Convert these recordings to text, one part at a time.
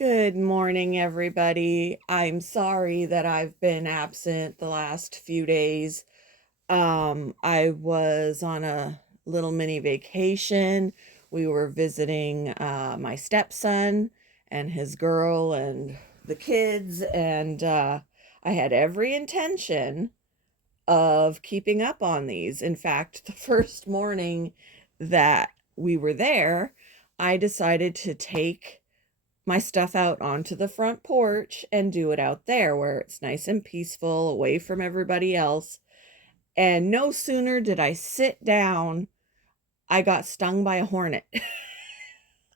Good morning, everybody. I'm sorry that I've been absent the last few days. I was on a little mini vacation. We were visiting my stepson and his girl and the kids, and I had every intention of keeping up on these. In fact, the first morning that we were there, I decided to take my stuff out onto the front porch and do it out there where it's nice and peaceful, away from everybody else. And no sooner did I sit down, I got stung by a hornet.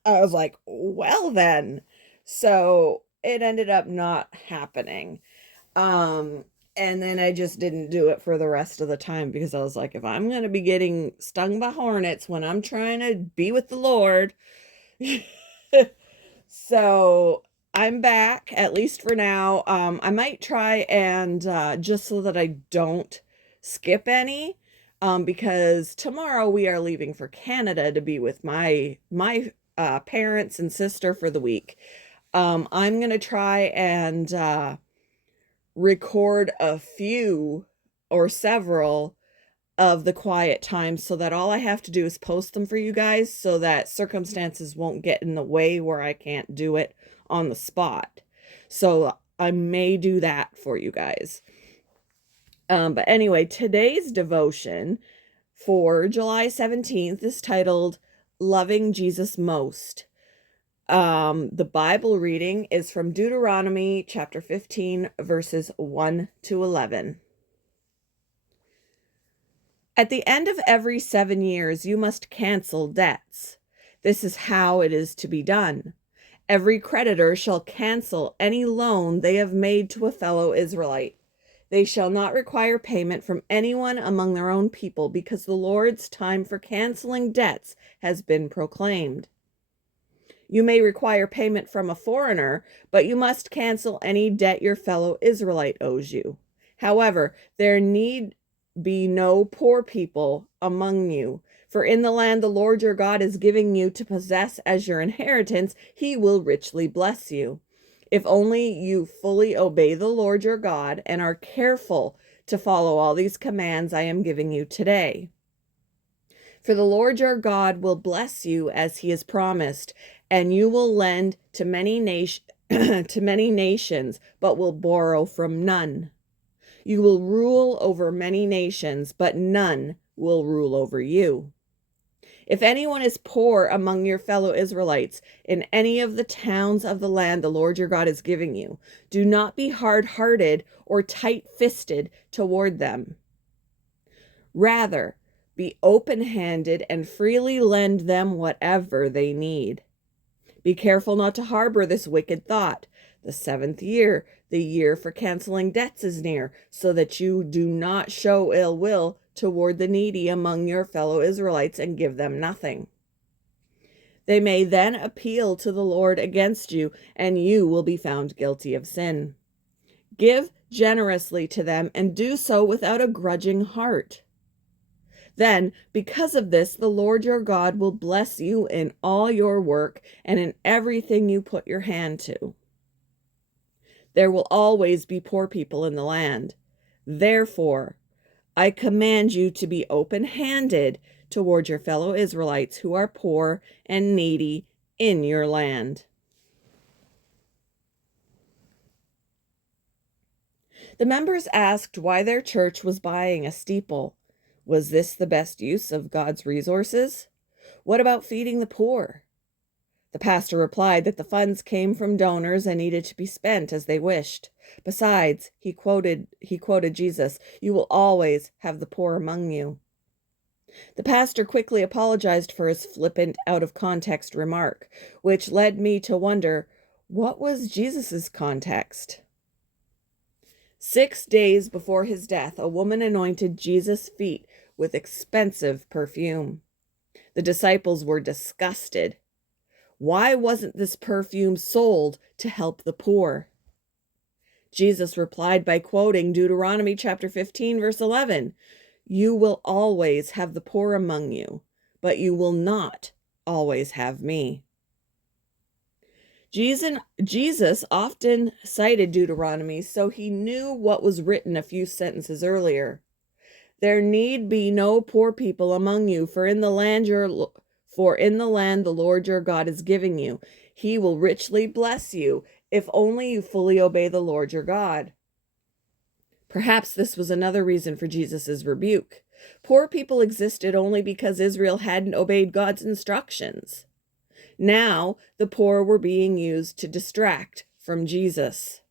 I was like, well, then. So it ended up not happening. Um, and then I just didn't do it for the rest of the time because I was like, if I'm going to be getting stung by hornets when I'm trying to be with the Lord, so I'm back, at least for now. I might try and just so that I don't skip any, because tomorrow we are leaving for Canada to be with my parents and sister for the week. I'm gonna try and record a few or several of the quiet times so that all I have to do is post them for you guys so that circumstances won't get in the way where I can't do it on the spot. So I may do that for you guys. But anyway, today's devotion for July 17th is titled Loving Jesus Most. The Bible reading is from Deuteronomy chapter 15, verses 1 to 11. At the end of every 7 years, you must cancel debts. This is how it is to be done. Every creditor shall cancel any loan they have made to a fellow Israelite. They shall not require payment from anyone among their own people, because the Lord's time for canceling debts has been proclaimed. You may require payment from a foreigner, but you must cancel any debt your fellow Israelite owes you. However, there need be no poor people among you, for in the land the Lord your God is giving you to possess as your inheritance, he will richly bless you. If only you fully obey the Lord your God and are careful to follow all these commands I am giving you today. For the Lord your God will bless you as he has promised, and you will lend to many nations, but will borrow from none. You will rule over many nations, but none will rule over you. If anyone is poor among your fellow Israelites in any of the towns of the land the Lord your God is giving you, do not be hard-hearted or tight-fisted toward them. Rather, be open-handed and freely lend them whatever they need. Be careful not to harbor this wicked thought. The 7th year, the year for canceling debts, is near, so that you do not show ill will toward the needy among your fellow Israelites and give them nothing. They may then appeal to the Lord against you, and you will be found guilty of sin. Give generously to them and do so without a grudging heart. Then, because of this, the Lord your God will bless you in all your work and in everything you put your hand to. There will always be poor people in the land. Therefore, I command you to be open-handed toward your fellow Israelites who are poor and needy in your land. The members asked why their church was buying a steeple. Was this the best use of God's resources? What about feeding the poor? The pastor replied that the funds came from donors and needed to be spent as they wished. Besides, he quoted Jesus, "You will always have the poor among you." The pastor quickly apologized for his flippant, out-of-context remark, which led me to wonder, what was Jesus's context? 6 days before his death, a woman anointed Jesus' feet with expensive perfume. The disciples were disgusted. Why wasn't this perfume sold to help the poor? Jesus replied by quoting Deuteronomy chapter 15, verse 11. You will always have the poor among you, but you will not always have me. Jesus often cited Deuteronomy, so he knew what was written a few sentences earlier. There need be no poor people among you, for in the land the Lord your God is giving you, he will richly bless you, if only you fully obey the Lord your God. Perhaps this was another reason for Jesus' rebuke. Poor people existed only because Israel hadn't obeyed God's instructions. Now, the poor were being used to distract from Jesus,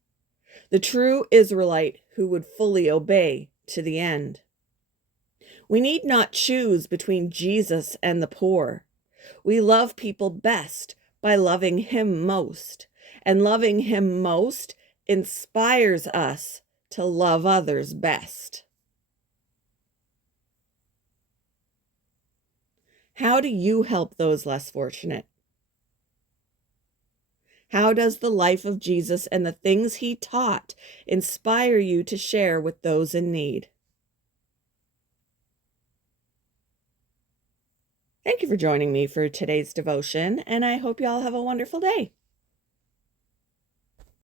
the true Israelite who would fully obey to the end. We need not choose between Jesus and the poor. We love people best by loving him most, and loving him most inspires us to love others best. How do you help those less fortunate? How does the life of Jesus and the things he taught inspire you to share with those in need? Thank you for joining me for today's devotion, and I hope you all have a wonderful day.